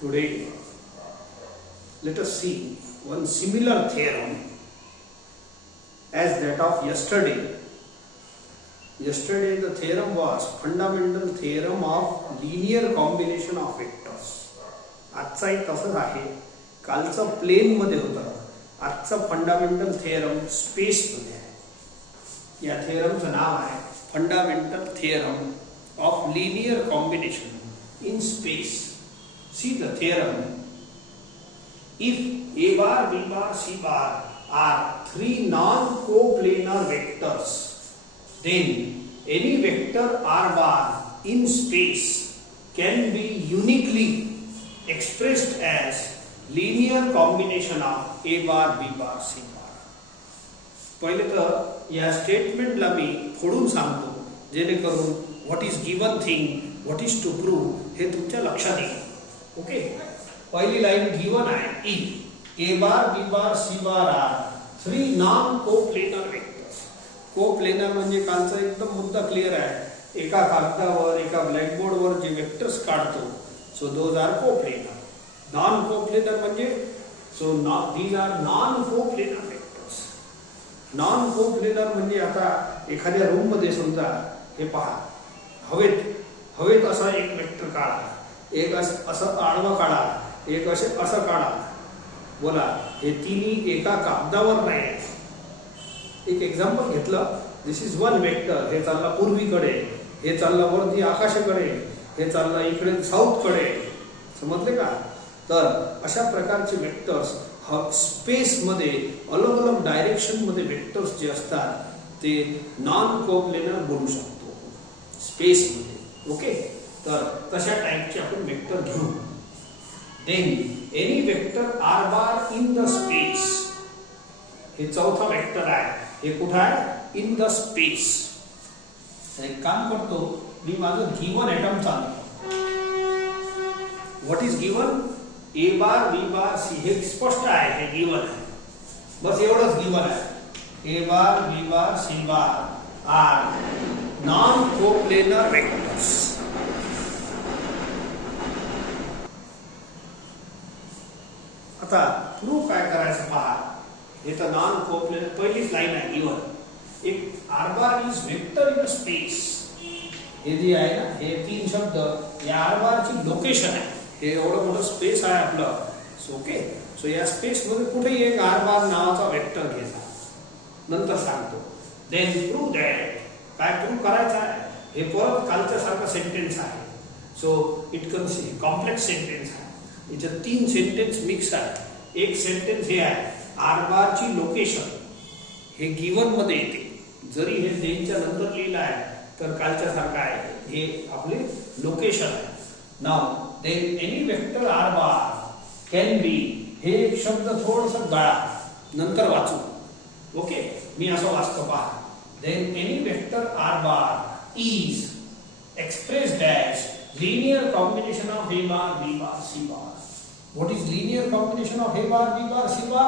Today, let us see one similar theorem as that of yesterday. Yesterday, the theorem was fundamental theorem of linear combination of vectors. आजचा एक तसंच आहे. कालचं plain मध्ये होतं. आजचा फंडामेंटल थिअरम स्पेस मध्ये आहे. या थिअरमचं नाव आहे fundamental theorem of linear combination in space. See the theorem. If A bar, B bar, C bar are three non-coplanar vectors, then any vector R bar in space can be uniquely expressed as linear combination of A bar, B bar, C bar. पहिले तर या स्टेटमेंटला मी फोडून सांगतो जेणेकरून what is given thing, what is to prove हे तुमच्या लक्षात येईल. ओके, पहिली लाइन गिवन आहे. If a bar, B bar, C bar are three non coplanar vectors. Coplanar म्हणजे कालचा एकदम मुद्दा क्लिअर आहे. एका कागदावर एका ब्लॅकबोर्डवर जे वेक्टर्स काढतो so those are coplanar. Non coplanar म्हणजे so these are non coplanar vectors. Non coplanar म्हणजे आता एखाद्या रूम मध्ये समजा हे पहा, हवेत असा एक वेक्टर काढा, एक असं आडवा काढा, एक असं काढा. बोला, हे तिन्ही एका कागदावर नाही. एक एक्झाम्पल घेतलं. दिस इज वन वेक्टर. हे चालला पूर्वीकडे, हे चालला वरती आकाशाकडे, हे चालला इकडे साऊथकडे. समजले का? तर अशा प्रकारचे वेक्टर्स स्पेस मध्ये अलग अलग डायरेक्शन मध्ये वेक्टर्स जे असतात ते नॉन कोप्लेनर बोलू शकतो स्पेस मध्ये. ओके, तर तशा टाइपचे आपण वेक्टर घेऊ. Then any vector R bar in the space. हे चौथा वेक्टर आहे. हे कुठे आहे? In the space. एक काम करतो मी, माझं गिवन ॲटम चालतो. What is given? A bar, B bar, c. हे स्पष्ट आहे, हे गिवन आहे. बस एवढंच गिवन आहे. A bar, B bar, C bar are non coplanar vectors. आता प्रूफ काय करायचं पहा. हे तर नॉन कोप्लेनर पहिलीच लाईन आहे गिवन. एक R bar is vector in space. हे जे आहे ना, हे तीन शब्द या आर बारची लोकेशन आहे. हे एवढं मोठं स्पेस आहे आपलं. ओके, सो या स्पेस मध्ये कुठेही एक आर बार नावाचा वेक्टर घ्यायचा. नंतर सांगतो. Then prove that. काय प्रूव्ह करायचं आहे? हे परत कालच्या सारखं सेंटेन्स आहे. सो इट कॉम्प्लेक्स सेंटेन्स आहे. याच्यात तीन सेंटेन्स मिक्स आहे. एक सेंटेन्स हे आहे, आर बारची लोकेशन हे गिवन मध्ये येते. जरी हे देनच्या नंतर लिहिलं आहे तर कालच्या सारखं आहे. हे आपले लोकेशन आहे. Now then any vector R bar can be. हे एक शब्द थोडंसं गळा, नंतर वाचू. ओके, मी असं वाचतो पहा. Then any vector R bar is expressed as linear combination of A bar, B bar, C bar. What is linear combination of A bar, B bar, C bar?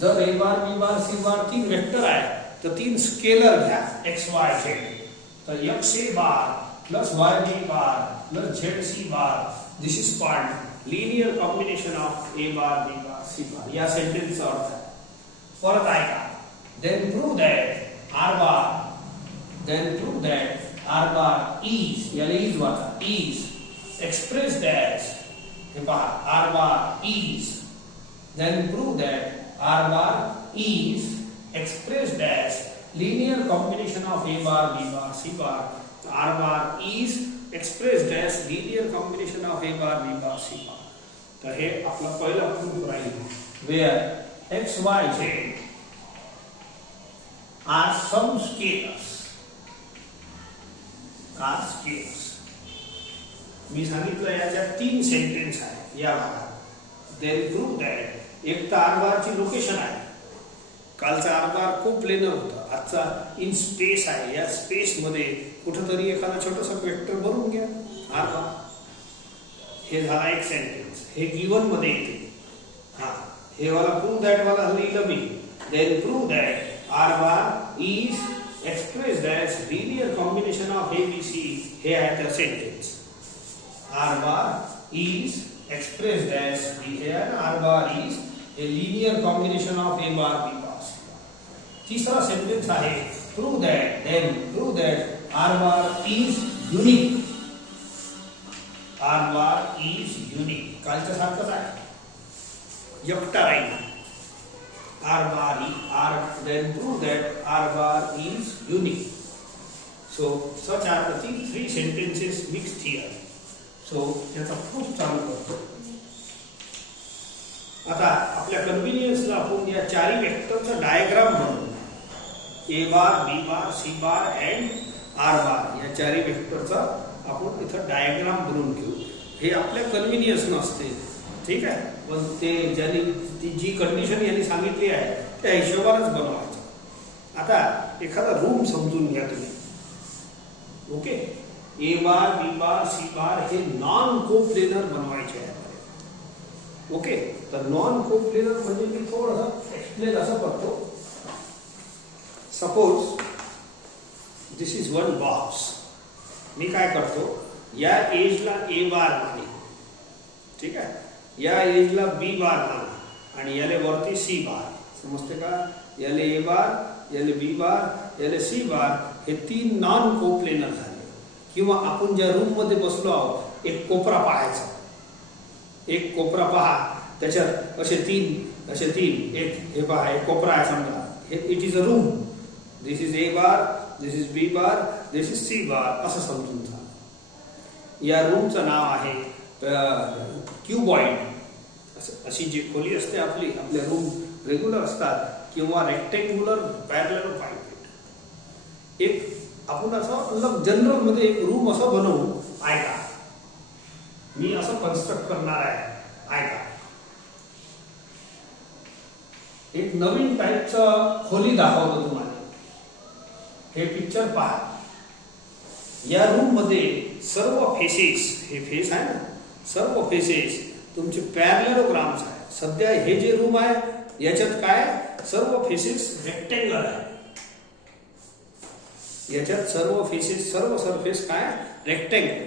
जर A bar, B bar, C bar तीन vector आहे तर तीन scalar घ्या x, y, z. तर x A bar plus y B bar plus z C bar. This is called linear combination of A bar, B bar, C bar. या सेंटेन्सचा अर्थ आहे. परत ऐका. Then prove that R bar. Then prove that R bar is, याला is वाचा, is expressed as. हे पहा, R bar is. Then prove that R bar is expressed as linear combination of A bar, B bar, C bar. R bar is expressed as linear combination of A bar, B bar, C bar. तर हे आपला पहिला proof राहील. Where x, y, z are some scalars. मी सांगितलं याच्यात तीन sentence आहे या भागात. Then prove that. एक तर आर बारची लोकेशन आहे. कालचा आर बार खूप प्लेनर होता, आजचा इन स्पेस आहे. या स्पेस मध्ये कुठेतरी एखादा छोटासा वेक्टर भरून घ्या आर बार. हे झाला एक सेंटेन्स. हे गिवन मध्ये येते. हा, हे वाला प्रूव्ह दॅट वाला लिहिलं मी. Then prove that R bar is expressed as linear combination of ABC. Here the sentence R bar is expressed as B here R bar is a linear combination of A bar B bar C bar. तीसरा sentence आहे prove that R bar is unique. R bar is unique. कालच्या सारखंच आहे, एकटा राहील. Then prove that R bar is unique. So such are the three sentences mixed here. So याचा proof चालू करतो. आता आपल्या कन्व्हिनियन्सला आपण या चारी वेक्टरचा डायग्राम बनवू. A bar, B bar, C bar and R bar या चारी वेक्टरचा आपण इथं डायग्राम बनवून घेऊ. हे आपल्या कन्व्हिनियन्स नसते, ठीक आहे, पण ते ज्यांनी जी कंडिशन यांनी सांगितली आहे त्या हिशोबानेच बनवायचं. आता एखादा रूम समजून घ्या तुम्ही. ओके, ए बार बी बार सी बार हे नॉन कोप्लेनर बनवायचे आहे. ओके, तर नॉन कोप्लेनर म्हणजे मी थोडंसं एक्सप्लेन असं करतो. Suppose this is one box. मी काय करतो, या एजला ए बार माने, ठीक आहे, या एजला बी बार माना आणि याले वरती सी बार. समजते का? याले ए बार, याले बी बार, याले सी बार हे तीन नॉन कोप्लेनर झाले. किंवा आपण ज्या रूम मध्ये बसलो आहोत एक कोपरा पाहायचा. एक कोपरा पहा, त्याच्यात असे तीन एक हे पहा, एक कोपरा आहे समजा. It is a room. This is A bar, this is B bar, this is C bar असं समजून जा. या रूमचं नाव आहे क्यूबॉइड. अशी जी खोली असते आपल्या रूम रेग्युलर असतात किंवा रेक्टेंग्युलर पॅरलेलोपाइपेड. एक आपण असं जनरल मध्ये एक रूम असं बनवू. ऐका, मी असं कन्स्ट्रक्ट करणार आहे. ऐका, एक नवीन टाईपचं खोली दाखवतो तुम्हाला. हे पिक्चर पहा. या रूम मध्ये सर्व फेसेस, हे फेस आहे ना, सर्व फेसेस तुमचे पॅरलेलोग्राम्स आहे. सध्या हे जे रूम आहे याच्यात काय, सर्व फेसेस रेक्टेंगल आहे. याच्यात सर्व फेसेस, सर्व सरफेस काय, रेक्टेंगल.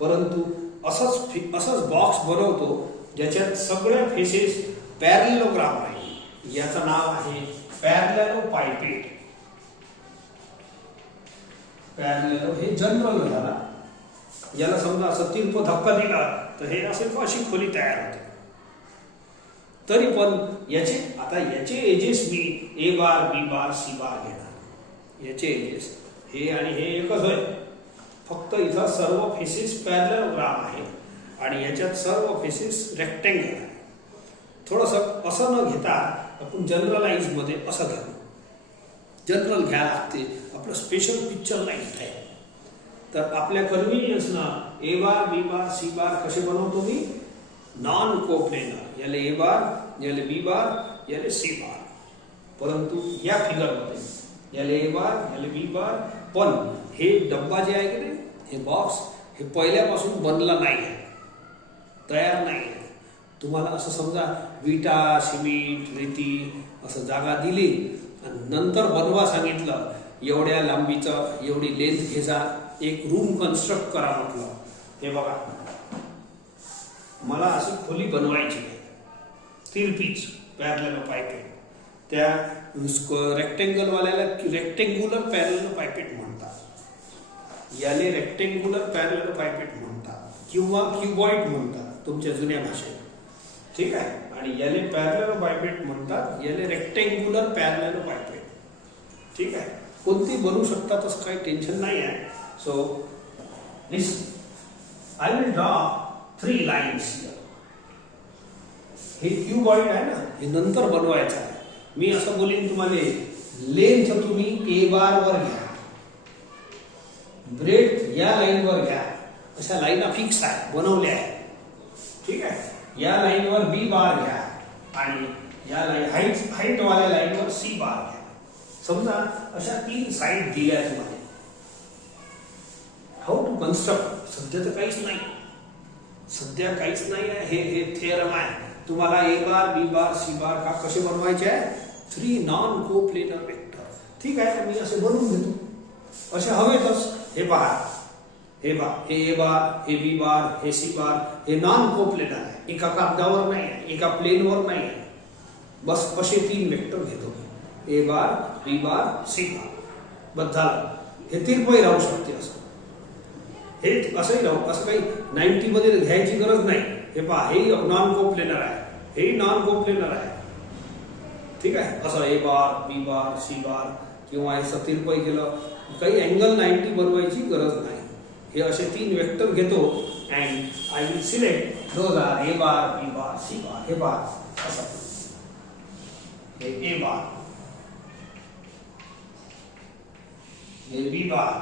परंतु असंच बॉक्स बनवतो ज्याच्यात सगळ्या फेसेस पॅरलेलोग्राम आहे. याचं नाव आहे पॅरलेलोपाइपेड. पॅरलेलो हे जनरल झाला. याला समजा असं तिरप धक्का दिला तर हे अशी खोली तयार होते. तरी पण याचे एजेस मी ए बार बी बार सी बार घेणार. याचे एजेस हे आणि हे एकच होय, फक्त इथं सर्व फेसेस पॅरलेलोग्राम आहे आणि याच्यात सर्व फेसेस रेक्टेंगल आहे. थोडंसं असं न घेता आपण जनरलाइज मध्ये असं घ्यावं. जनरल घ्या लागते, आपलं स्पेशल पिक्चर नाही घेत आहे. तर आपल्या कन्व्हिनियन्सनं ए बार बी बार सी बार कसे बनवतो मी, नॉन कोप्लेनर. याले ए बार, याले बी बार, याले सी बार. परंतु या फिगरमध्ये याले ए बार, याले बी बार. पण हे डब्बा जे आहे की नाही, हे बॉक्स, हे पहिल्यापासून बनला नाही आहे, तयार नाही आहे. तुम्हाला असं समजा विटा, सिमेंट, रेती असं जागा दिली आणि नंतर बनवा सांगितलं, एवढ्या लांबीचं, एवढी लेंथ घ्यायचा, एक रूम कन्स्ट्रक्ट करा म्हटलं. हे बघा, मला अशी खोली बनवायची आहे, तिरपीच पॅरलेलोपाइपेड. त्या रेक्टेंगलवाल्याला रेक्टेंग्युलर पॅरलेलोपाइपेड म्हणतात. याले रेक्टेंग्युलर पॅरलेलोपाइपेड म्हणतात किंवा क्यूबॉइड म्हणतात तुमच्या जुन्या भाषेत, ठीक आहे. आणि याले पॅरलेलोपाइपेड म्हणतात, याले रेक्टेंग्युलर पॅरलेलोपाइपेड, ठीक आहे. कोणती बनवू शकता, तसं काही टेन्शन नाही आहे. So listen, I will draw 3 lines here. हे क्यूबॉइड आहे ना, हे नंतर बनवायचं आहे. मी असं बोलीन तुम्हाला, लेंथ तुम्ही ए बार वर घ्या, ब्रेथ या लाईन वर घ्या. अशा लाईना फिक्स आहे, बनवल्या आहे, ठीक आहे. या लाईनवर बी बार घ्या आणि या लाईन हाईट वाल्या लाईनवर सी बार घ्या. समजा अशा 3 साईड दिल्या तुम्हाला. हाऊ टू कन्स्ट्रक्ट, सध्या तर काहीच नाही, सध्या काहीच नाही आहे. हे थेरम आहे. तुम्हाला ए बार बी बार सी बार का कसे बनवायचे आहे, 3 नॉन कोप्लेनर वेक्टर, ठीक आहे. मी असे बनवून घेतो, असे हवेतच. हे पहा, हे बा, हे ए बार, हे बी बार, हे सी बार, हे नॉन कोप्लेनर आहे, एका कागदावर नाही आहे, एका प्लेनवर नाही आहे. बस असे 3 वेक्टर घेतो, ए बार, बी बार, सी बार. बस झालं. हे तिरपही राहू शकते असं, हे असंही राहू, असं काही 90 मध्ये घ्यायची गरज नाही. हे पहा, हे नॉन कोप्लेनर आहे, हे नॉन कोप्लेनर आहे. ठीक आहे. असं ए बार, बी बार, सी बार किंवा असं तिरपही केलं, काही अँगल 90 बनवायची गरज नाही. हे असे 3 वेक्टर घेतो and I will select those are A bar, B bar, C bar. हे बार असं, हे ए बार, हे बी बार,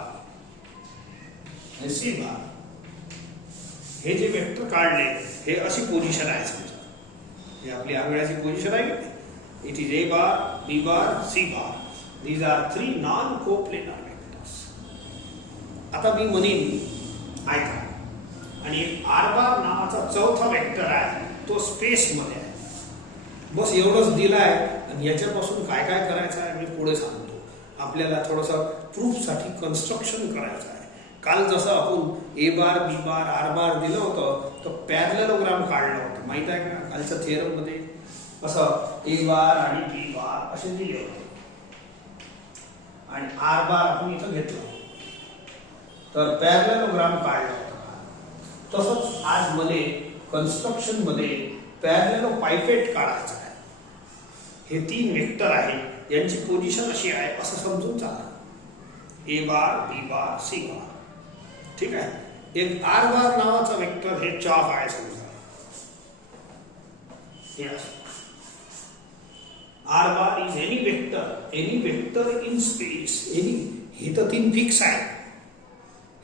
हे सी बार. हे जे वेक्टर काढले हे अशी पोझिशन आहे. समजा हे आपली आंगळ्याची पोझिशन आहे. It is A bar, B bar, C bar. These are 3 non coplanar vectors. आता मी म्हणेन ऐका, आणि एक आर बार नावाचा चौथा वेक्टर आहे, तो स्पेस मध्ये आहे. बस एवढंच दिलं आहे. आणि याच्यापासून काय काय करायचं आहे मी पुढे सांगतो. आपल्याला थोडंसं प्रूफसाठी कन्स्ट्रक्शन करायचं आहे. काल जसं आपण ए बार, बी बार, आर बार दिलं होतं, तर पॅरलेलोग्राम काढलं होतं, माहित आहे का? कालच्या थिअरम मध्ये असं ए बार आणि बी बार असे दिले होते, आणि आर बार आपण इथं घेतलं, तर पॅरलेलोग्राम काढला होता. तसंच आज मध्ये कन्स्ट्रक्शन मध्ये पॅरलेलोपाइपेट काढायचं आहे. हे 3 वेक्टर आहे, यांची पोझिशन अशी आहे असं समजून चाला. ए बार, बी बार, सी बार. ठीक आहे. एक आर बार नावाचा वेक्टर हे चॉक आहे समजा. हे असं r bar is any vector in space. Any, हे तर 3 फिक्स आहे.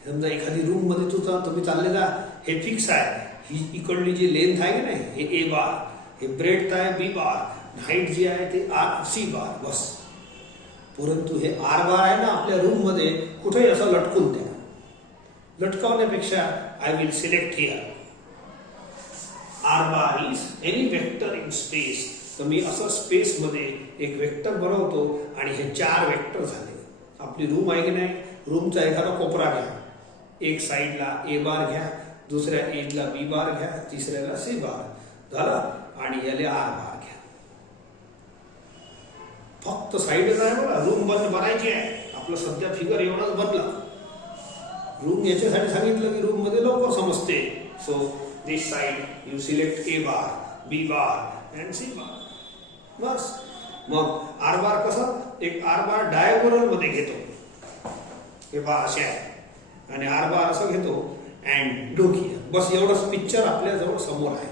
समजा एखादी रूम मध्ये तुम्ही चालले जा, हे फिक्स आहे. ही इकडली जी लेंथ आहे की नाही, हे ए बार, हे ब्रेड्थ आहे बी बार, हाईट जी आहे ते आर सी बार. बस. परंतु हे आर बार आहे ना, आपल्या रूम मध्ये कुठेही असं लटकून द्या. लटकावण्यापेक्षा I will select here R bar is any vector in space. तर मी असं स्पेस मध्ये एक वेक्टर बनवतो, आणि हे 4 वेक्टर झाले. आपली रूम आहे की नाही, रूमचा एखादा कोपरा घ्या. एक साईडला ए बार घ्या, दुसऱ्या एजला बी बार घ्या, तिसऱ्याला सी बार झाला, आणि याला आर बार घ्या. फक्त साईडच आहे बघा, रूम बंद बनायची आहे. आपलं सध्या फिगर एवढाच बनला. रूम याच्यासाठी सांगितलं की रूम मध्ये लवकर समजते. So this side you select A bar, B bar and C bar. बस. मग आर बार कसं, एक आर बार डायगोनल मध्ये घेतो, हे बार असे आहे, आणि आर बार असं घेतो अँड डोकी. बस एवढंच पिक्चर आपल्या जवळ समोर आहे.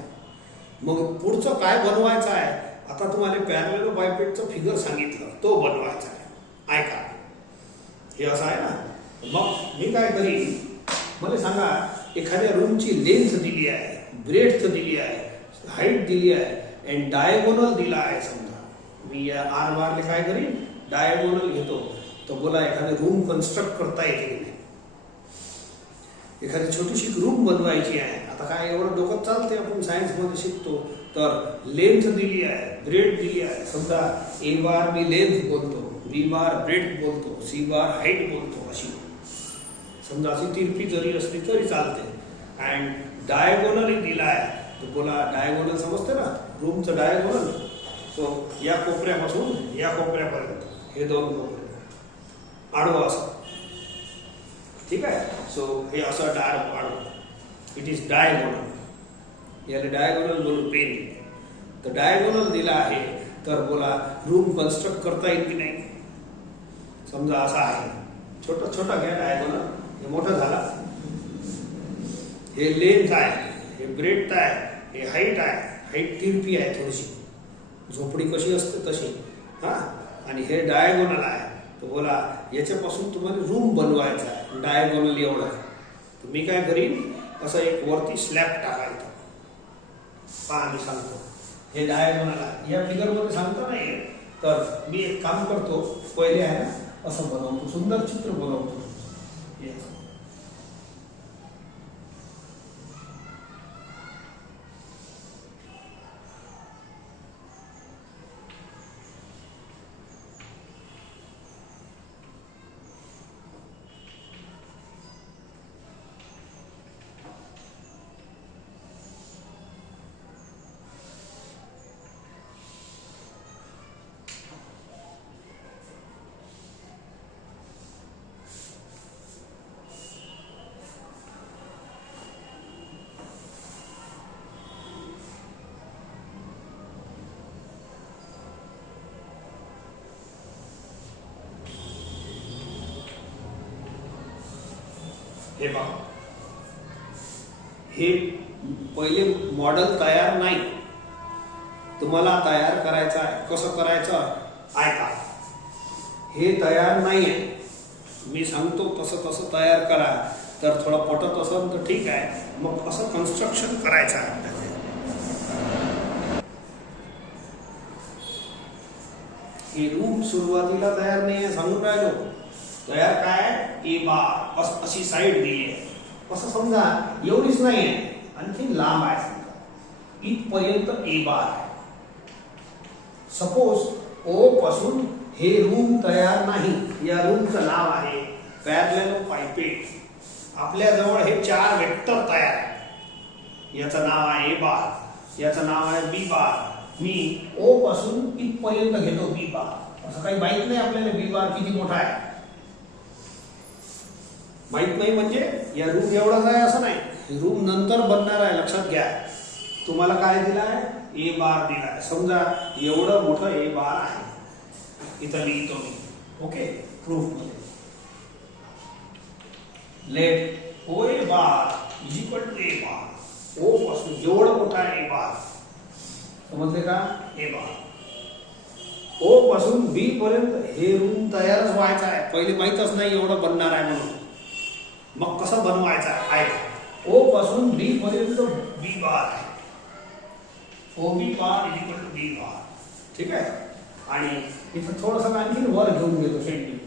मग पुढचं काय बनवायचं आहे, आता तुम्हाला पॅरलेलोपाइपेटचं फिगर सांगितलं, तो बनवायचा आहे. ऐका, हे असं आहे ना. मग मी काय करीन, मला सांगा, एखाद्या रूमची लेंथ दिली आहे, ब्रेड्थ दिली आहे, हाईट दिली आहे, अँड डायगोनल दिला आहे. समजा मी या आर बारले काय करीन, डायगोनल घेतो. तर बोला एखादी रूम कन्स्ट्रक्ट करता येते की नाही. एखादी छोटीशी रूम बनवायची आहे. आता काय एवढं डोकं चालते, आपण सायन्स मध्ये शिकतो. तर लेंथ दिली आहे, ब्रेड दिली आहे. समजा ए बार मी लेंथ बोलतो, बी बार ब्रेड बोलतो, सी बार हाईट बोलतो. अशी समजा अशी तिरपी जरी असली तरी चालते. अँड डायगोनल दिला आहे, तर बोला डायगोनल समजते ना, रूमचं डायगोनल. सो या कोपऱ्यापासून या कोपऱ्यापर्यंत हे 2 कोपरे आडवं असं. ठीक आहे. सो हे असं आडवं, इट इज डायगोनल. याला डायगोनल बोलू पेन. तर डायगोनल दिला आहे, तर बोला रूम कन्स्ट्रक्ट करता येईल की नाही. समजा असा आहे, छोटा छोटा घ्या डायगोनल, हे मोठं झाला. हे लेंथ आहे, हे ब्रेड्थ आहे, हे हाईट आहे. हाईट तिरपी आहे थोडीशी, झोपडी कशी असते तशी. हा, आणि हे डायगोनल आहे. तर बोला याच्यापासून तुम्हाला रूम बनवायचा आहे. डायगोनल एवढा आहे. तर मी काय करीन, असं एक वरती स्लॅब टाकायचं. पहा मी सांगतो, हे डायगोनल आहे. या फिगर मध्ये सांगतो नाही, तर मी एक काम करतो, पहिले आहे ना असं बनवतो, सुंदर चित्र बनवतो. हे बघा, हे पहिले मॉडेल तयार नाही, तुम्हाला तयार करायचं आहे. कसं करायचं ऐका. हे तयार नाही आहे, मी सांगतो तसं तसं तयार करा. तर थोडं पटत असेल तर ठीक आहे, मग असं कन्स्ट्रक्शन करायचं आहे आपल्याला. हे रूम सुरुवातीला तयार नाही आहे, सांगून राहिलो. तयार काय, ए बार अशी साईड दिली आहे. असं समजा एवढीच नाही आहे, आणखी लांब आहे. समजा इथपर्यंत ए बार आहे. सपोज ओ पासून हे रूम तयार नाही. या रूमचं नाव आहे पॅरलेलोपाइपेट. आपल्याजवळ हे 4 वेक्टर तयार आहे. याचं नाव आहे ए बार, याचं नाव आहे बी बार. मी ओ पासून इथपर्यंत घेतो बी बार. असं काही माहित नाही आपल्याला बी बार किती मोठा आहे, माहित नाही. म्हणजे या रूम एवढाच आहे असं नाही, रूम नंतर बनणार आहे. लक्षात घ्या, तुम्हाला काय दिला आहे, ए बार दिला आहे. समजा एवढं मोठं ए बार आहे, इथं लिहितो मी. ओके, प्रूफ मध्ये let O A bar is equal to A bar. O पासून एवढं मोठा आहे ए बार, समजले का. ए बार ओ पासून बी पर्यंत हे रूम तयारच व्हायचा आहे. पहिले माहीतच नाही एवढं बनणार आहे म्हणून. मग कसं बनवायचं आहे, ओ पासून बी पर्यंत बी बार आहे. O B bar is equal to B bar. ठीक आहे. आणि इथं थोडंसं आणखी वर घेऊन गेलो शेंडी.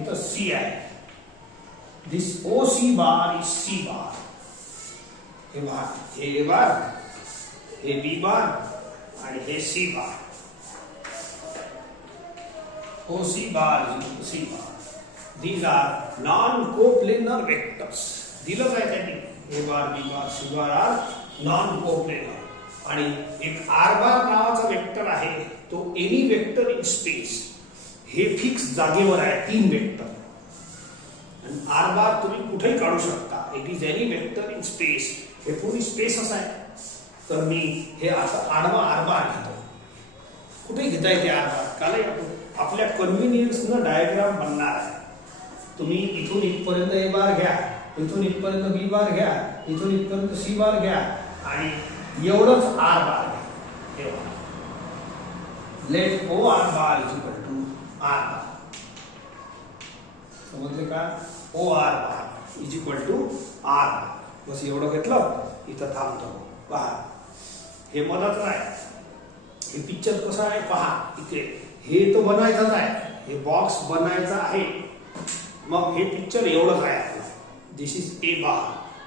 इथं सी आहे. दिस ओ C bar is C bar. हे बार, हे ए बार, हे बी बार आणि हे C bar. O C bar is equal to C bar. These are non-coplanar vectors. दिलंच आहे त्यांनी. A bar, B bar, C bar are non-coplanar. आणि एक आर बार नावाचा वेक्टर आहे, तो एनी वेक्टर इन स्पेस. हे फिक्स जागेवर आहे, 3 वेक्टर. आणि आर बार तुम्ही कुठेही काढू शकता. It is any vector in space. हे पूर्ण स्पेसच आहे. तर मी हे असं आडवा आर बार घेतो. कुठे घेता येते आर बार, कारण आपल्या कन्व्हिनियन्सनं डायग्राम बनणार आहे. तुम्ही इथून इथपर्यंत ए बार घ्या, इथून इथपर्यंत बी बार घ्या, इथून इथपर्यंत सी बार घ्या आणि एवढंच आर बार घ्या. Let O R bar is equal to R bar. समजले का. O R bar is equal to R bar. बस एवढं घेतलं, इथं थांबतो. पहा, हे मदत आहे. हे पिक्चर कसं आहे पहा. इथे हे तो बनायचाच आहे, हे बॉक्स बनायचा आहे. मग हे पिक्चर एवढंच आहे आपलं. This is A bar,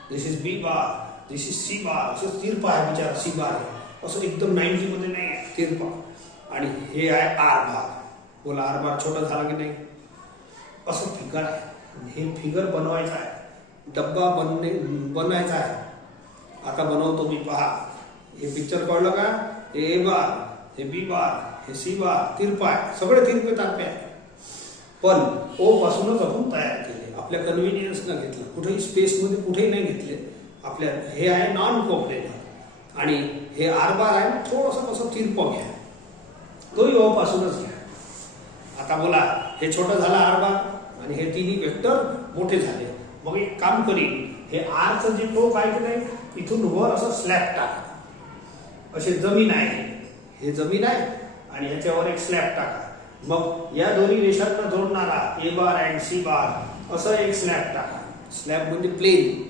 this is B bar, this is C bar. असं तिरपा आहे बिचारा, सी बार आहे. असं एकदम 90 मध्ये नाही आहे, तिरपा. आणि हे आहे आर बार. बोला, आर बार छोटा झाला की नाही. असं फिगर आहे. हे फिगर बनवायचं आहे, डब्बा बनायचा आहे. आता बनवतो मी. पहा, हे पिक्चर कळलं का. हे ए बार, हे बी बार, हे सी बार, तिरपा आहे. सगळे तिरपे तारपे आहे. पण ओ पासूनच आपण तयार केले, आपल्या कन्व्हिनियन्सनं घेतलं. कुठेही स्पेसमध्ये कुठेही नाही घेतले. आपल्या हे आहे नॉन कोप्लेनर. आणि हे आर बार आहे, थोडंसं कसं तिरपं घ्या, तोही ओ पासूनच घ्या. आता बोला, हे छोटं झालं आर बार आणि हे तिन्ही वेक्टर मोठे झाले. मग एक काम करीन, हे आरचं जे टोक आहे की नाही, इथून वर असं स्लॅब टाका. असे जमीन आहे, हे जमीन आहे आणि ह्याच्यावर एक स्लॅब टाका. मग या दोन्ही रेषांना जोडणारा ए बार अँड सी बार असं एक स्लॅब टाका. स्लॅब म्हणजे प्लेन,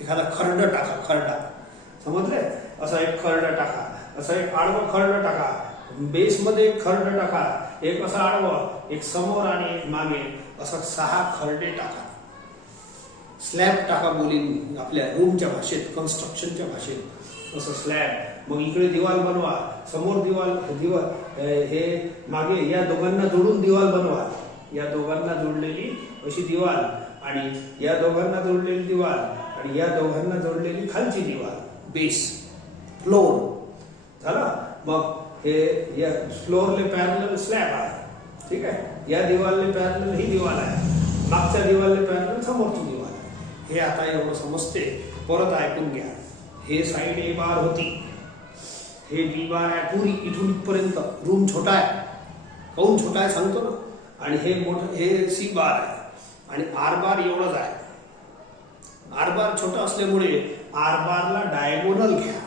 एखादा खर्ड टाका, खरडा. समजले. असं एक खर्ड टाका, असं एक आडवं खर्ड टाका. बेसमध्ये एक खर्ड टाका, एक असं आडवं, एक समोर आणि एक मागे, असं 6 खर्डे टाका. स्लॅब टाका बोलीन आपल्या रूमच्या भाषेत, कन्स्ट्रक्शनच्या भाषेत. असं स्लॅब. मग इकडे दिवाल बनवा, समोर दिवाल, हे मागे, या दोघांना जोडून दिवाल बनवा. या दोघांना जोडलेली अशी दिवाल, आणि या दोघांना जोडलेली दिवाल, आणि या दोघांना जोडलेली खालची दिवाल. बेस, फ्लोर झाला. मग हे या फ्लोरले पॅरलल स्लॅब आहे. ठीक आहे. या दिवालले पॅरलल ही दिवाल आहे, मागच्या दिवालले पॅरलल समोरची दिवाल आहे. हे आता एवढं समजते. परत ऐकून घ्या. हे साईड ए बार होती, हे बी बार आहे पुरी इथून इथपर्यंत. रूम छोटा आहे, काऊन छोटा आहे सांगतो ना. आणि हे मोठं, हे सी बार आहे आणि आर बार एवढंच आहे. आर बार छोटा असल्यामुळे आर बारला डायगोनल घ्या,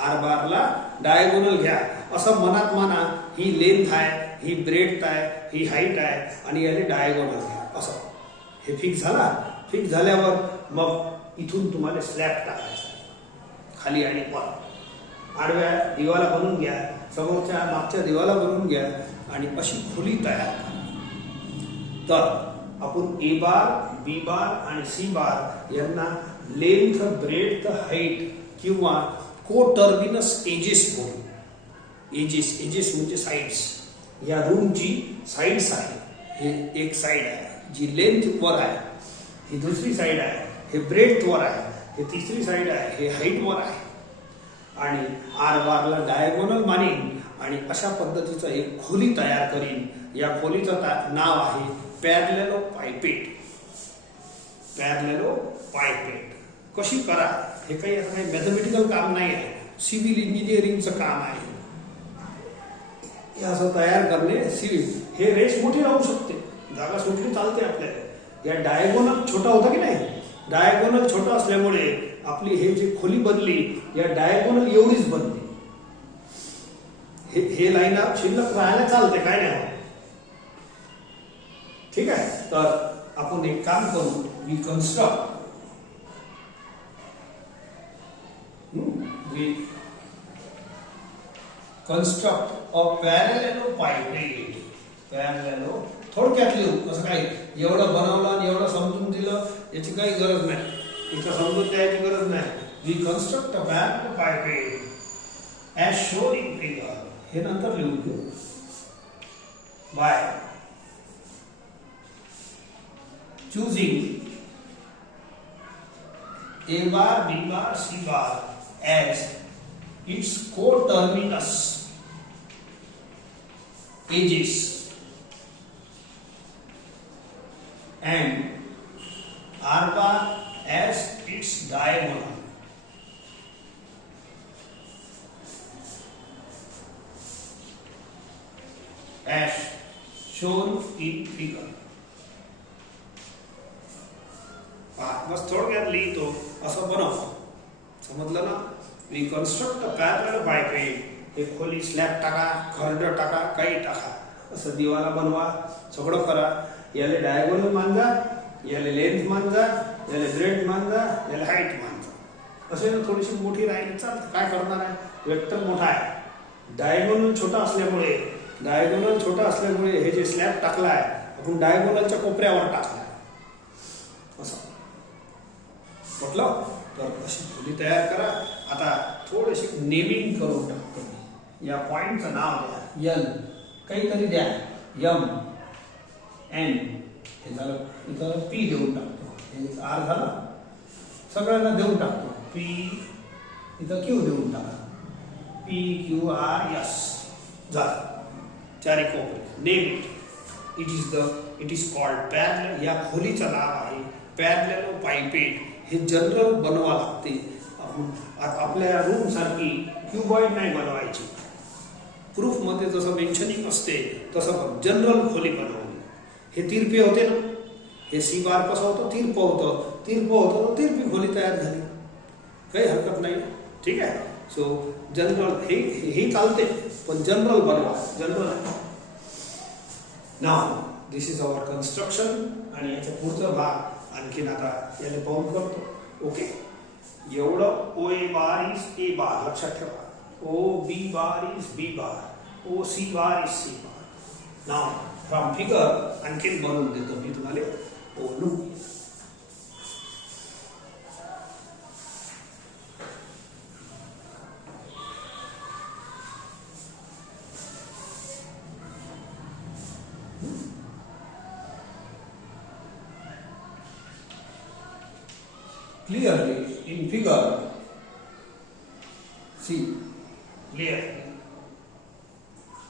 आर बारला डायगोनल घ्या. असं मनात माना, ही लेंथ आहे, ही ब्रेड्थ आहे, ही हाईट आहे आणि याने डायगोनल घ्या. असं हे फिक्स झाला. फिक्स झाल्यावर मग इथून तुम्हाला स्लॅब टाकायचा खाली आणि वर. आडव्या दिवाला बनवून घ्या, समोरच्या मागच्या दिवाला बनवून घ्या आणि अशी खोली तयार करा. तर आपण ए बार, बी बार आणि सी बार यांना लेंथ, ब्रेड्थ, हाईट किंवा को टर्मिनस एजेस बोलू. एजेस, एजेस म्हणजे साइड्स. या रूमची साइड्स आहे. हे एक साइड आहे जी लेंथ वर आहे, ही दुसरी साइड आहे, हे ब्रेड्थ वर आहे, हे तिसरी साइड आहे, हे हाईट वर आहे. आणि आर बारला डायगोनल मानेन आणि अशा पद्धतीचं एक खोली तयार करीन. या खोलीचं नाव आहे पॅरलेलो पायपेट. पॅरलेलो पायपेट कशी करा हे काही असं काही मॅथमॅटिकल काम नाही आहे, सिव्हिल इंजिनिअरिंगचं काम आहे. हे असं तयार करणे सिव्हिल. हे रेस मोठी राहू शकते, जागा सुटली चालते आपल्याला. या डायगोनल छोटा होता की नाही, डायगोनल छोटा असल्यामुळे आपली हे जी खोली बनली या डायगोनल एवढीच बनली. हे लाईन अप शिल्लक राहायला चालते, काय नाही होत. ठीक आहे. तर आपण एक काम करू, वी कन्स्ट्रक्ट अ पॅरलेलो पायपेट. पॅरलेलो थोडक्यात लिहू, असं काही एवढं बनवलं आणि एवढं समजून दिलं याची काही गरज नाही, इथं समजून द्यायची गरज नाही. We construct a parallelepiped as shown in figure. हे नंतर लिहून घेऊ. By choosing A bar, B bar, C bar as its coterminous edges and R bar as its diagonal. As shown in figure. बस थोडक्यात लिहितो, असं बनव. समजलं ना. We construct a parallelepiped. हे खोली स्लॅब टाका, कॉरिडॉर टाका, काही टाका, असं दिवाला बनवा, सगळं करा. याले डायगोनल मानजा, याले लेंथ मानजा, याले ब्रेड्थ मानजा, याले हाईट मानजा. असे ना थोडीशी मोठी राहिली चालते. काय करणार आहे, वेक्टर मोठा आहे, डायगोनल छोटा असल्यामुळे हे जे स्लॅब टाकला आहे आपण डायगोनलच्या कोपऱ्यावर टाकला असं म्हटलं. तर अशी खोली तयार करा. आता थोडीशी नेमिंग करून टाकतो. या पॉइंटचं नाव द्या, एल काहीतरी द्या, एम एन. हे झालं, इथं पी देऊन टाकतो. हे आर झालं, सगळ्यांना देऊन टाकतो. पी इथं क्यू देऊन टाका, पी क्यू आर एस झालं. चारी कोपरे. Name it. It is called parallel. या खोलीचं नाव आहे पॅरलेलो पायपेट. हे जनरल बनवा लागते. आपल्या रूम सारखी क्यूबॉइड नाही बनवायची. प्रूफ मध्ये जसं मेन्शनिंग असते तसं जनरल खोली बनवली. हे तिरपे होते ना, हे सी बार कसं होतं, तिरप होतं तर तिरपी खोली तयार झाली, काही हरकत नाही. ठीक आहे. सो जनरल हे चालते, पण जनरल बनवा, जनरल आहे. Now this is our construction. आणि याचा पुढचा भाग आणखीन आता याला पाहून करतो. ओके. एवढं ओ A bar is a bar लक्षात ठेवा. O B bar is B bar, O C bar is C bar. नाव फ्रॉम फिगर आणखीन बनवून देतो मी तुम्हाला. O look. Clearly in figure, see clearly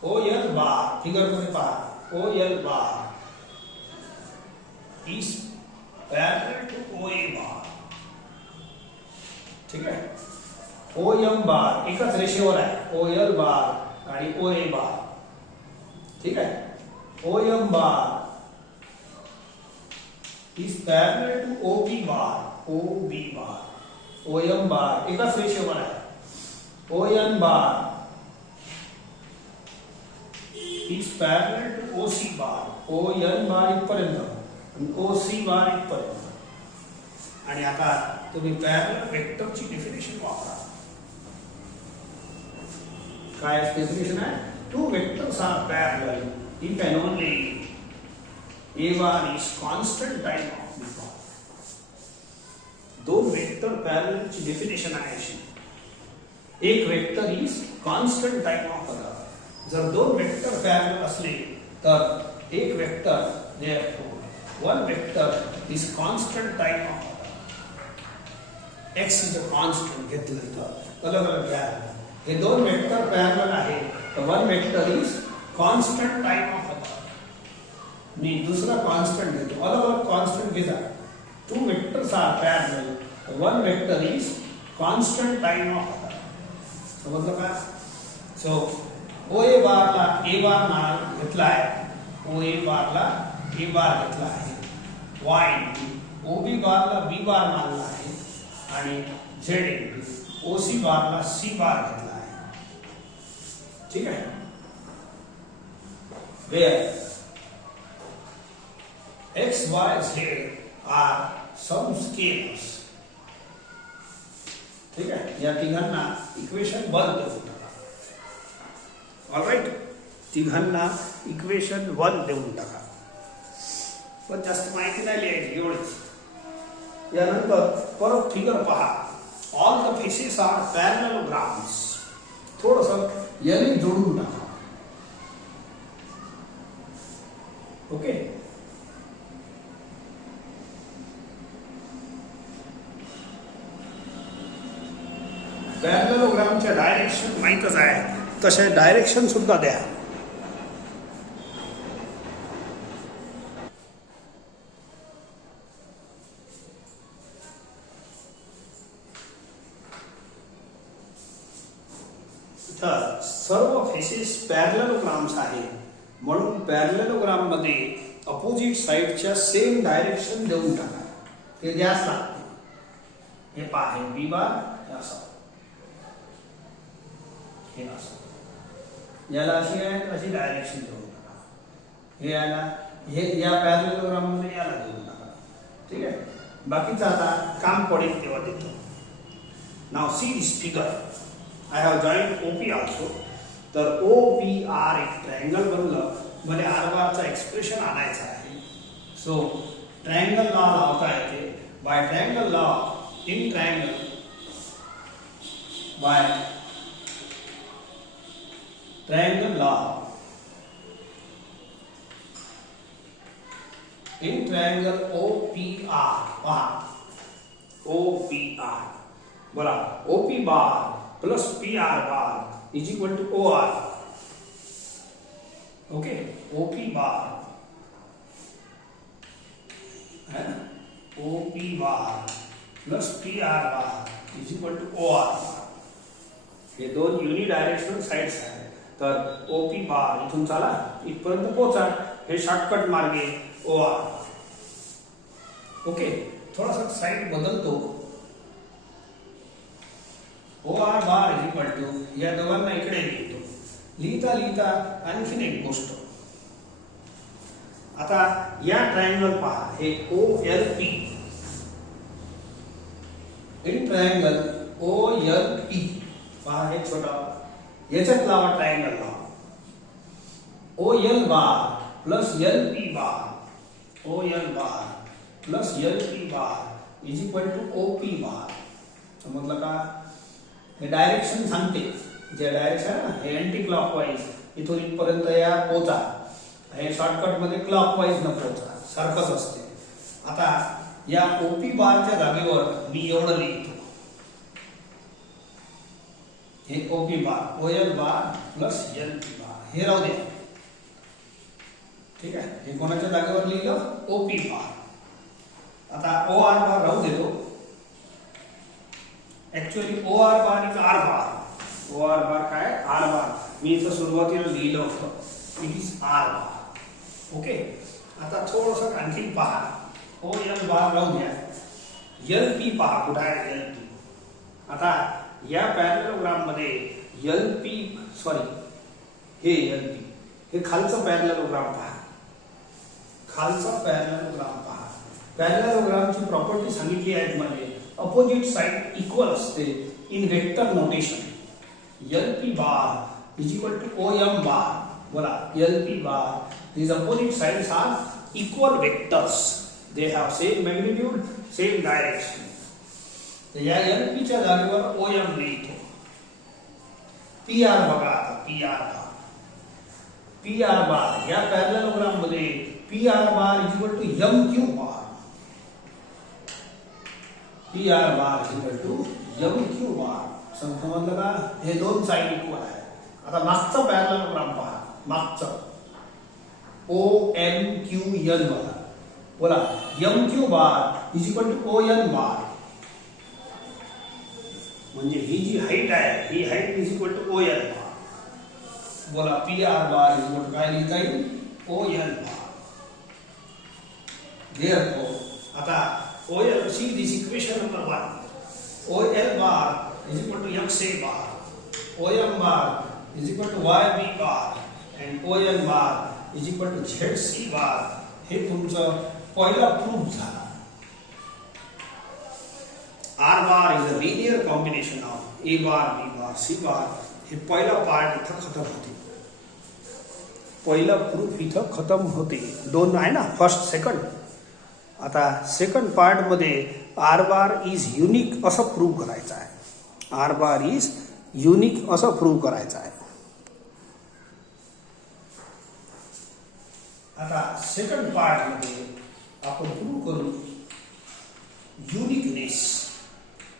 OL bar, figure मध्ये पहा, OL bar is parallel to OA bar. ठीक आहे. OM bar एकच रेषेवर आहे, OL bar आणि OA bar. ठीक आहे. OM bar is parallel to OB bar. OB bar. OM bar एकाच रेषेवर आहे. ON bar is parallel to OC bar. ON bar इथपर्यंत आणि OC bar इथपर्यंत. आणि आता तुम्ही पॅरलल वेक्टरची डेफिनेशन वापरा. काय डेफिनेशन आहे? Two vectors are parallel if and only A bar is constant time of B bar. दोन वेक्टर पॅरलल ची डेफिनेशन आहे अशी. एक vector is constant time of other. जर दोन वेक्टर पॅरलल असले तर एक vector therefore one vector is constant time of other. X is a constant घेतलं तर अलग अलग घ्या. हे दोन वेक्टर पॅरलल आहे तर one vector is constant time of other. मी दुसरा कॉन्स्टंट घेतो. अलग अलग कॉन्स्टंट घेजा. Two vectors are parallel. One vector is constant time of other. समजलं का? So OA बार ला A बार मान घेतला आहे. OA बार ला A बार घेतला आहे. Y OB बार ला B बार मानला आहे आणि Z OC बार ला C बार घेतला आहे. ठीक आहे? Where X, Y, Z are some scalars. ठीक आहे? या तिघांना इक्वेशन 1 देऊन टाका. ऑलराइट, तिघांना इक्वेशन 1 देऊन टाका. पण जास्त माहिती नाही लिहायची, एवढीच. यानंतर परत फिगर पहा. All the faces are parallelograms. थोडंसं याने जोडून टाका. ओके, पॅरललोग्रामच्या डायरेक्शन माहीतच आहे, तसे डायरेक्शन सुद्धा द्या. तर सर्व फेसेस पॅरललोग्राम्स आहेत म्हणून पॅरललोग्राम मध्ये अपोजिट साइडच्या सेम डायरेक्शन देऊन टाका. ते द्यास लागते. हे पहा, हे बी बार असं, हे असं. याला अशी आहे अशी डायरेक्शन देऊन टाका. हे याला हे या पॅरललोग्राम मध्ये याला देऊन टाका. ठीक आहे? बाकीचं आता काम पडेल तेव्हा देतो. Now see this figure. I have joined OP also. तर OPR एक ट्रायंगल बनलं. मला R बारचा एक्सप्रेशन आणायचा आहे. सो ट्रायंगल लॉ लावता येते. By triangle law in triangle by triangle law in triangle OPR. पहा, OPR बोला. OP bar plus PR bar is equal to OR. Okay, OP bar है ना, OP bar plus PR bar is equal to OR bar. हे दोन युनि directional sides आहेत. तर OP बार इथून चला इथपर्यंत पोहोचा. हे शॉर्टकट मार्गे OR. ओके, थोडासा साइड बदलतो. OR bar is equal to या दोघांना इकडे लिहितो. लिहिता लिहिता आणखीन एक गोष्ट. आता या ट्रायंगल पहा. हे OLP इन ट्रायंगल OLP पहा. हे छोटा याच्यात लावा ट्रायंगल लावा. OL bar plus LP bar. OL bar plus LP bar is equal to OP bar. समजलं का? हे डायरेक्शन सांगते. जे डायरेक्शन आहे ना, हे अँटी क्लॉकवाईज इथून इथपर्यंत या पोचा. हे शॉर्टकट मध्ये क्लॉकवाईज न पोचा, सारखंच असते. आता या OP बारच्या जागेवर मी एवढं लिहितो. हे OP बार OL बार प्लस LP बार हे राहू दे. ठीक आहे? हे कोणाच्या जागेवर लिहिलं? OP बार. आता OR बार राहू देतो. Actually OR bar is R bar. OR बार काय? R बार. मी इथं सुरुवातीला लिहिलं होतं. It is R bar. Okay, आता थोडंसं आणखी पहा. ओ एल बार राहू द्या, एल पी पहा कुठं आहे एल पी. आता या पॅरलेलोग्राम मध्ये एल पी सॉरी हे एल पी हे खालचं पॅरलेलोग्राम पहा, खालचा पॅरलेलोग्राम पहा. पॅरलेलोग्रामची प्रॉपर्टी सांगितली आहे तुम्हाला, अपोजिट साइड इक्वल असते in vector notation. L P bar is equal to O M bar. बोला L P bar, these opposite sides are equal vectors, they have same magnitude, same direction. तर या L P च्या जागेवर O M लिहितो. P R बघा, P R bar, P R bar या parallelogram मध्ये P R bar is equal to M Q bar. P R bar is equal to M Q bar. समजलं का? हे दोन साइड इक्वल आहे. आता मागचं पॅरलेलोग्राम पहा, मागचं ओ एम क्यू एन बघा. बोला M Q bar is equal to O N bar. म्हणजे ही जी हाईट आहे ही height is equal to O N bar. बोला P R bar is equal to काय लिहिता येईल? O N bar. देयरफॉर आता O L C this equation number 1. O L bar is equal to X A bar, O M bar is equal to Y B bar and O N bar is equal to Z C bar. हे तुमचं पहिला proof झाला. R bar is a linear combination of A bar, B bar, C bar. हे पहिला part इथं खतम होते. पहिला प्रूफ इथं खतम होते. दोन आहे ना, फर्स्ट सेकंड. आता सेकंड पार्ट मध्ये R bar is युनिक असं प्रूव्ह करायचं आहे. R bar is युनिक असं प्रूव्ह करायचं आहे. आता सेकंड पार्ट मध्ये आपण प्रूव्ह करू युनिकनेस.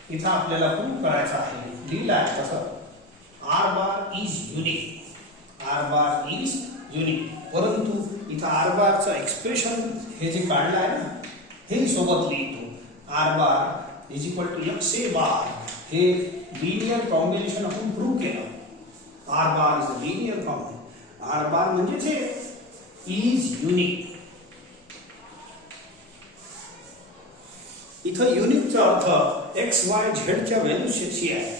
इथं आपल्याला प्रूव्ह करायचं आहे, लिहिलं आहे तसं, R bar is unique, R bar is unique. परंतु इथं आर बारचं एक्सप्रेशन हे जे काढलं आहे ना, हे सोबत लिहितो. R bar is equal to X A bar. हे लिनियर कॉम्बिनेशन आपण प्रूव्ह केलं. R bar is a linear combination. R bar म्हणजे हे is unique. इथं युनिकचा अर्थ एक्स वाय झेड च्या व्हॅल्यूशी आहे.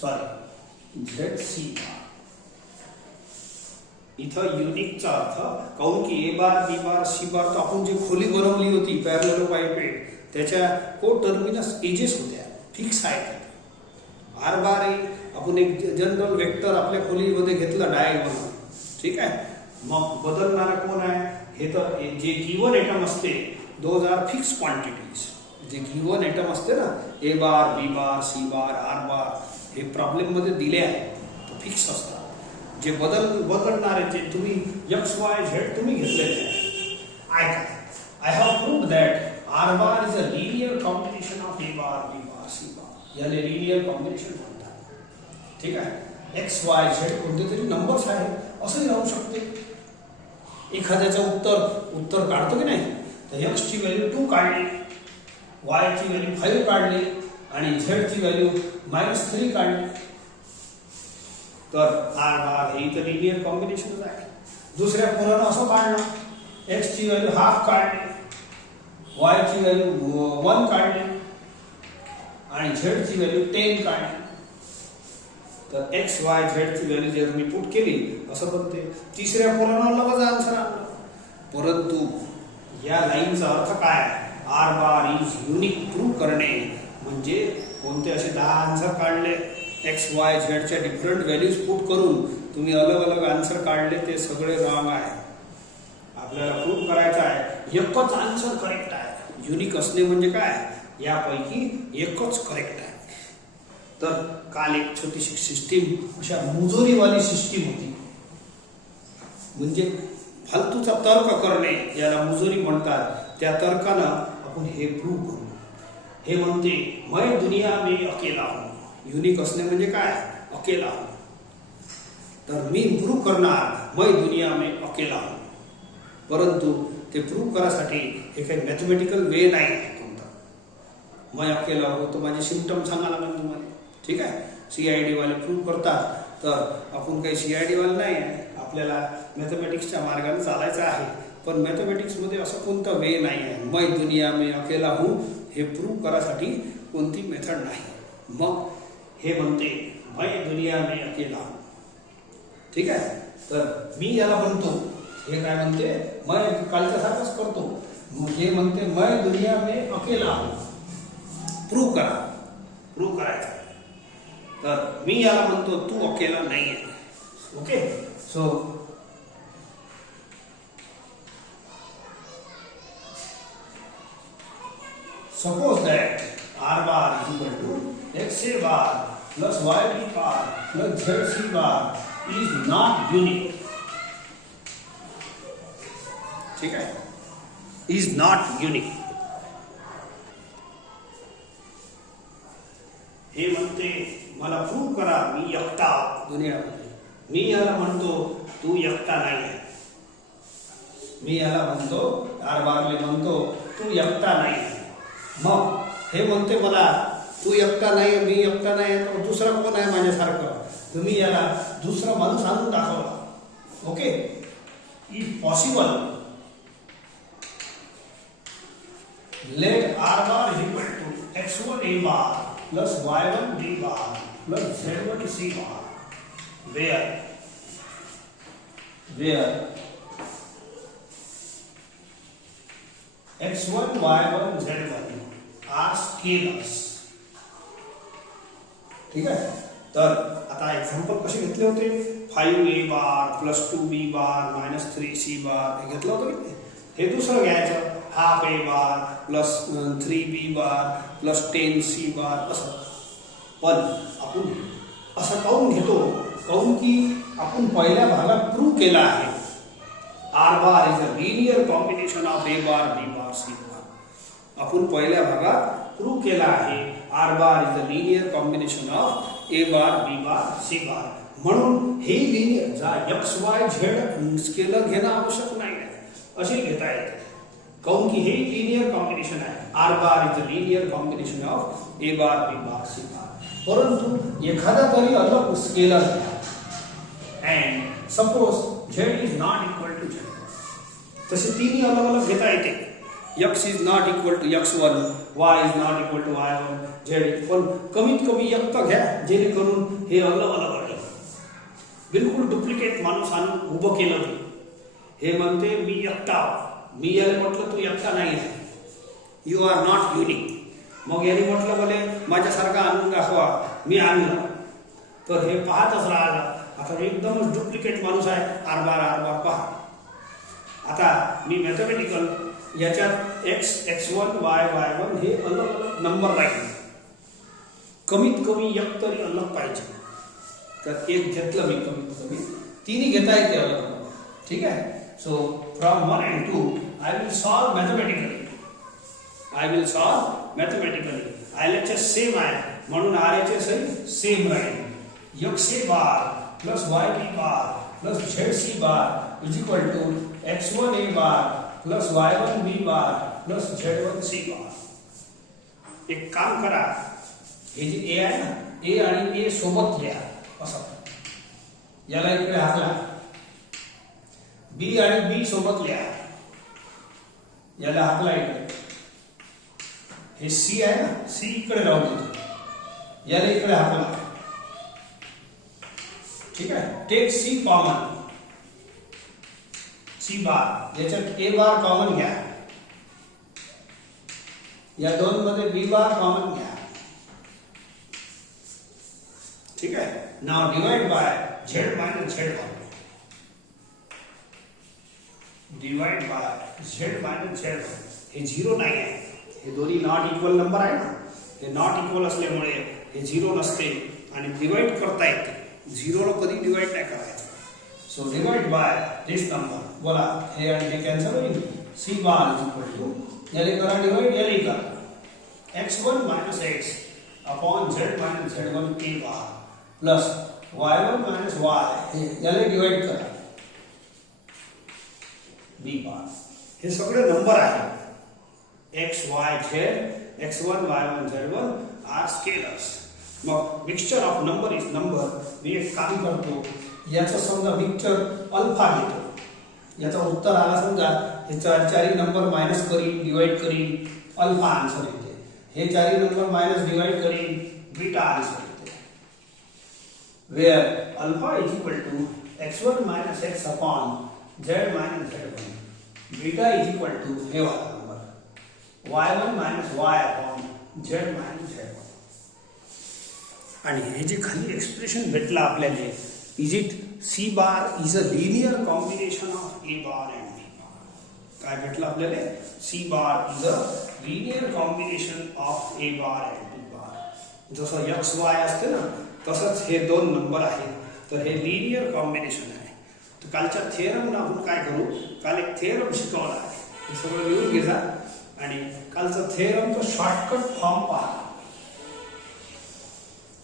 Sorry Z C. इथं युनिकचा अर्थ काऊन की ए बार बी बार सी बार तर आपण जी खोली बनवली होती पॅरलेलोपाइपेड त्याच्या को टर्मिनस एजेस होत्या, फिक्स आहेत. आर बार आपण एक जनरल वेक्टर आपल्या खोलीमध्ये घेतला डायगोनल, ठीक आहे. मग बदलणारा कोण आहे? हे तर जे गिवन एटम असते दोज आर फिक्स क्वांटिटीज. जे गिवन एटम असते ना, ए बार बी बार सी बार आर बार, हे प्रॉब्लेम मध्ये दिले आहे, फिक्स असतात. जे बदलणारे जे तुम्ही एक्स वाय झेड तुम्ही घेतलेले आहे. I have proved that R bar is a linear combination of A bar B bar C bar. याला लिनियर कॉम्बिनेशन म्हणतात, ठीक आहे. एक्स वाय झेड कोणते तरी नंबर्स आहे असंही राहू शकते. एखाद्याचं उत्तर काढतो की नाही, तर एक्स ची व्हॅल्यू 2 काढली, वाय ची व्हॅल्यू 5 काढली आणि झेड ची व्हॅल्यू -3 काढली, तर आर बार हे इथं लिनियर कॉम्बिनेशन आहे. दुसऱ्या पोरानं असं काढलं, एक्स ची व्हॅल्यू हाफ काढली, वाय ची व्हॅल्यू 1 काढली आणि झेड ची व्हॅल्यू 10 काढली. तर एक्स वाय झेड ची व्हॅल्यू जर मी पुट केली असं बनते. तिसऱ्या पोरानं लगेच आन्सर आणलं. परंतु या लाईनचा अर्थ काय? R bar is unique prove करणे म्हणजे कोणते असे 10 आन्सर काढले, एक्स वाय झेडच्या डिफरंट व्हॅल्यूज पुट करून तुम्ही अलग अलग आन्सर काढले, ते सगळे रॉंग आहे. आपल्याला प्रूव्ह करायचं आहे एकच आन्सर करेक्ट आहे. युनिक असणे म्हणजे काय? यापैकी एकच करेक्ट आहे. तर काल एक छोटीशी सिस्टीम अशा मुजोरीवाली सिस्टीम होती. म्हणजे फालतूचा तर्क करणे याला मुजोरी म्हणतात. त्या तर्कानं आपण हे प्रूव्ह करू. हे म्हणते मैं दुनिया में अकेला हूं. युनिक असणे म्हणजे काय? अकेला हूं. तर मी प्रूव्ह करणार मैं दुनिया में अकेला हूं. परंतु ते प्रूव्ह करायसाठी हे काही मॅथमॅटिकल वे नाही आहे कोणता. मैं अकेला हूं तर माझे सिम्पटम सांगा लागेल तुम्हाला, ठीक आहे. CID वाले प्रूव्ह करतात, तर आपण काही CID वाले नाही आहे. आपल्याला मॅथमॅटिक्सच्या मार्गाने चालायचं आहे. पण मॅथमॅटिक्समध्ये असं कोणता वे नाही आहे. मैं दुनिया में अकेला हूँ हे प्रूव्ह करासाठी कोणती मेथड नाही. मग हे म्हणते मैं दुनिया में अकेला हूँ. ठीक आहे. तर मी याला म्हणतो, हे काय म्हणते, मैं कालच्या सारखंच करतो. मग हे म्हणते मैं दुनिया में अकेला हूँ. प्रूव्ह करायचं. तर मी याला म्हणतो तू अकेला नाही आहे. Okay. So suppose that r bar is equal to x a bar plus y b bar plus z c bar is not unique. ठीक है, is not unique. हे म्हणते मला प्रूव्ह करा मी एकटा दुनियामध्ये. मी याला म्हणतो तू एकटा नाही आहे. मी याला म्हणतो, आर बारले म्हणतो तू एकटा नाही आहे. मग हे म्हणते मला तू एकटा नाही, मी एकटा नाही, तर दुसरा कोण आहे माझ्यासारखं. तुम्ही याला दुसरा माणूस आणून दाखवा. Okay. If possible let R bar is equal to x1 a bar plus y1 b bar plus z1 c bar where x1 y1 z1 are scalars. ठीक आहे. तर आता एक्झाम्पल कसे घेतले होते, 5a बार प्लस 2b बार मायनस 3c बार हे घेतलं होतं की. हे दुसरं घ्यायचं, half a bar plus 3b bar plus 10c बार असं. पण आपण असं काऊन घेतो, काऊन की आपण पहिल्या भागात प्रूव्ह केला आहे R bar is a linear combination of A bar B bar C bar. आपण पहिल्या भागात प्रूव्ह केला आहे R bar is a linear combination of A bar B bar C bar. म्हणून हे लिनियर जा एक्स वाय झेड स्केलर घेणं आवश्यक नाही आहे, असे घेता येते. काऊन की हे लिनियर कॉम्बिनेशन आहे. R bar is a linear combination of A bar B bar C bar. परंतु एखादा तरी अलग स्केलर घ्या. And suppose Z is not equal to Z. तसे तिन्ही अलग अलग घेता येते. x is not equal to x1, y is not equal to y1, z. पण कमीत कमी एक तर घ्या जेणेकरून हे अलग अलग आहे. बिलकुल डुप्लिकेट माणूस आणून उभं केलं ते. हे म्हणते मी एकटा, मी याला म्हटलं तू एकटा नाही आहे, यू आर नॉट युनिक. मग याने म्हटलं भले माझ्यासारखा आणून दाखवा, मी आणलं. तर हे पाहतच राहिलं. आता एकदमच डुप्लिकेट माणूस आहे. आर बार पहा. आता मी मॅथमॅटिकल याच्यात x1 y1 हे अलग अलग नंबर राहील. कमीत कमी एक तरी अलग पाहिजे. तर एक घेतलं मी, कमीत कमी तिन्ही घेता येते अलग अलग. ठीक आहे. So from 1 and 2 I will solve mathematically. LHS same आहे म्हणून RHS सेम राहील. x a bar plus y b bar plus z c bar is equal to x1 a bar plus y1 b bar plus z1 c bar. एक काम करा, हे जे a आहे ना, a आणि a सोबत लिहा असं. याला इकडे हाकला. b आणि b सोबत लिहा. याला हाकला इकडे. हे c आहे ना, c इकडे राहू देतो. याला इकडे हाकला. ठीक आहे. टेक c कॉमन, c बार. याच्यात a बार कॉमन घ्या. या दोन मध्ये b बार कॉमन घ्या. ठीक आहे. Now divide by z minus z1. Divide by z minus z1. हे 0 नाही आहे. हे दोन्ही नॉट इक्वल नंबर आहे ना. हे नॉट इक्वल असल्यामुळे हे 0 नसते आणि डिवाइड करता येते. 0 ला कधी डिवाइड नाही करायचं. So divide by this number. बोला हे आणि हे कॅन्सल होईल. c bar is equal to, याले करा डिवाइड, याले करा x1 minus x upon z minus z1 a bar plus y1 minus y, याले डिवाइड करा b बार. हे सगळे नंबर आहे. x y z, x1 y1 z1 are scalars. मग mixture of number is number. मी एक काम करतो, याचं समजा मिक्सचर अल्फा घेतो. याचा उत्तर आला समजा हे चारही नंबर मायनस करीन डिवाइड करीन अल्फा आन्सर येते. हे चारही नंबर मायनस डिवाइड करीन बीटा आन्सर येते. Where alpha is equal to x1 minus x upon z minus z1. Beta is equal to हे वाला number y1 minus y upon z minus z1. आणि हे जे खाली एक्सप्रेशन भेटलं आपल्याला, is it C bar is a linear combination of A bar and B bar. काय भेटलं आपल्याला? C bar is a linear combination of A bar and B bar. जसं x y असते ना तसंच हे दोन नंबर आहेत, तर हे लिनियर कॉम्बिनेशन आहे. तर कालच्या थेरम आपण काय करू, काल एक थेरम शिकवला आहे, हे सगळं लिहून घे जा. आणि कालचा थेरमचा शॉर्टकट फॉर्म पहा.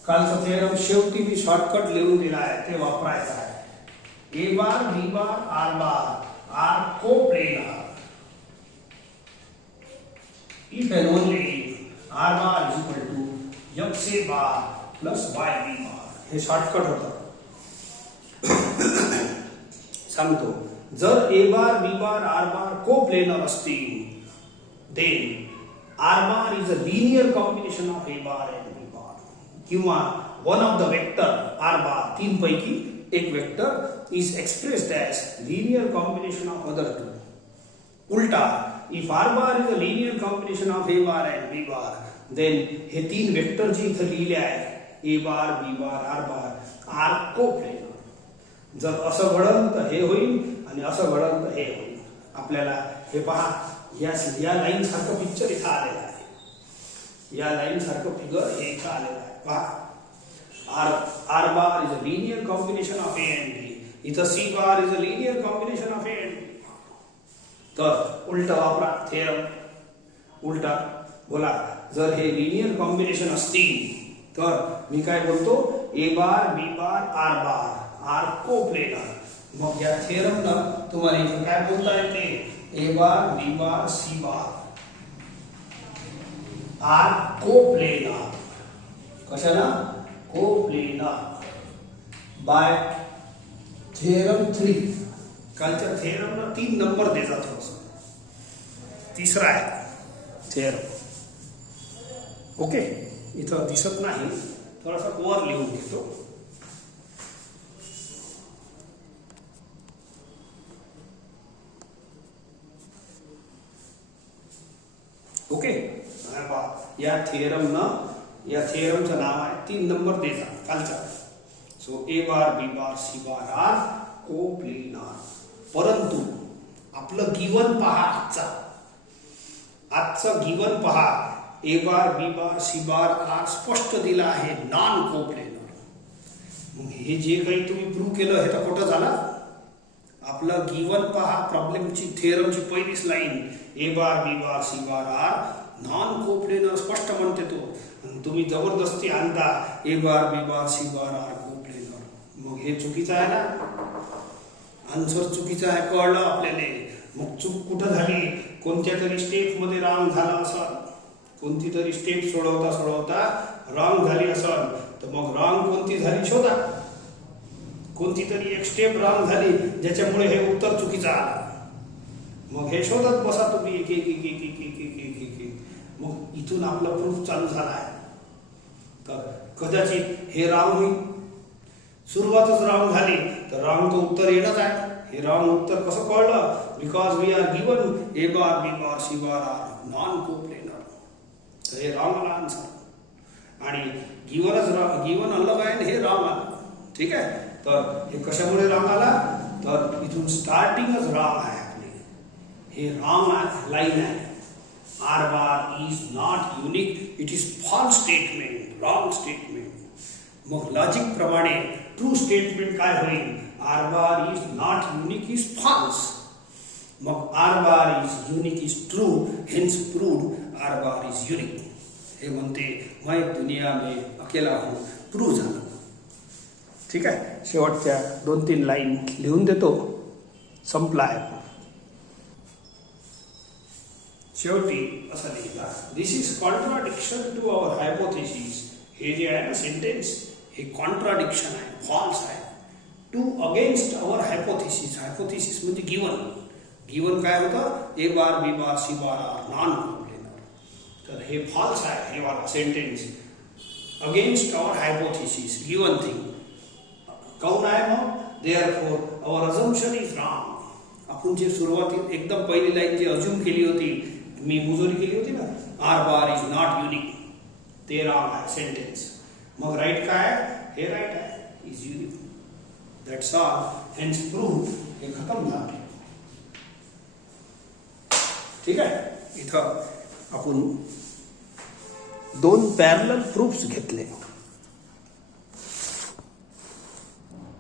कालचा थेरम शेवटी मी शॉर्टकट लिहून दिला आहे, ते वापरायचं आहे. A bar, B bar, R bar are coplanar if and only if R bar is equal to X A bar plus Y B bar. हे शॉर्टकट होतं. सांगतो, जर A bar, B bar, R bar coplanar असतील, then R bar is a linear combination of A bar and B bar. किंवा one of the vector R bar, तीन पैकी एक vector is expressed as linear combination of other two. उल्टा, if R bar is a linear combination of A bar and B bar, then हे तीन vector जे इथे लिहिले आहे A bar, B bar, R bar are coplanar. जर असं घडलं तर हे होईल आणि असं घडलं तर हे होईल. आपल्याला हे पहा, या लाईन सारखं पिक्चर इथं आलेलं आहे, या लाईन सारखं फिगर हे इथं आलेलं आहे. पहा, R bar is a linear combination of A and B. इथं C bar is a linear combination of A and B. तर उलटा वापरा थेरम. उलटा बोला, जर हे लिनियर कॉम्बिनेशन असतील तर मी काय बोलतो, A bar, B bar, R bar are coplanar. मग या थेरमनं तुम्हाला इथं काय बोलता येते, A bar, B bar, C bar are coplanar. कशाला? coplanar by theorem 3. कालच्या थेरमला 3 नंबर द्यायचा, थोडंसं तिसरा आहे थेरम. ओके, इथं दिसत नाही, थोडासा वर लिहून घेतो. ओके, या थेरमनं, या थेरमचं नाव आहे, 3 नंबर द्यायचा कालचा. So A bar, B bar, C bar are coplanar. परंतु आपलं गिवन पहा, आजचं गिवन पहा, A bar, B bar, C bar are स्पष्ट दिलं आहे नॉन कोप्लेनर. मग हे जे काही तुम्ही प्रूव्ह केलं हे तर खोटं झालं. आपलं गिवन पहा, प्रॉब्लेमची थेरमची पहिलीच line, A bar, B bar, C bar are non coplanar स्पष्ट म्हणते तो. तुम्ही जबरदस्ती आणता A bar, B bar, C bar are coplanar. मग हे चुकीचं आहे ना, आन्सर चुकीचं आहे, कळलं आपल्याला. मग चूक कुठं झाली, कोणत्या तरी स्टेप मध्ये रॉंग झालं असेल, कोणती तरी स्टेप सोडवता रॉंग झाली असेल, तर मग रॉंग कोणती झाली शोधा. कोणती तरी एक स्टेप रॉंग झाली ज्याच्यामुळे हे उत्तर चुकीचं आलं. मग हे शोधत बसा तुम्ही एक एक एक एक एक एक एक एक एक एक. मग इथून आपला प्रूफ चालू झाला आहे. तर कदाचित हे रॉंग होईल, सुरुवातच रॉंग झाली तर रॉंग तो उत्तर येणंच आहे. हे रॉंग उत्तर कसं कळलं, because we are given A bar, B bar, C bar are non coplanar. तर हे रॉंग आला आन्सर, आणि गिवन अलग आहे आणि हे रॉंग आलं. ठीक आहे, तर हे कशामुळे रॉंग आला, तर इथून स्टार्टिंगच रॉंग आहे आपली. हे रॉंग लाईन आहे. R bar is not unique, it is false statement, wrong statement. मग लॉजिक प्रमाणे ट्रू स्टेटमेंट काय होईल, R bar is not unique is false. मग R bar is unique is true, hence proved R bar is unique. हे म्हणते मैं दुनिया में अकेला हूं, प्रूव्ह झालं. ठीक आहे, शेवटच्या 2-3 लाईन लिहून देतो, संपला आहे. शेवटी असं लिहिला, this is contradiction to our hypothesis. हे जे आहे ना सेंटेन्स, हे कॉन्ट्राडिक्शन आहे, फॉल्स आहे to against our hypothesis. Hypothesis म्हणजे गिवन काय होतं, A bar B bar C bar are non coplanar. तर हे फॉल्स आहे, हे वाला sentence against our hypothesis given thing. काऊन आहे मग, therefore our assumption is wrong. आपण जे सुरुवातीत एकदम पहिली लाईन जी अज्युम केली होती, मी मुजोरी केली होती ना, R bar is not unique, ते रॉंग आहे सेंटेन्स. मग राईट काय, हे राईट आहे, is unique. That's all. Hence proof हे खतम झाले. ठीक आहे. इथं आपण 2 पॅरलल प्रूफ्स घेतले.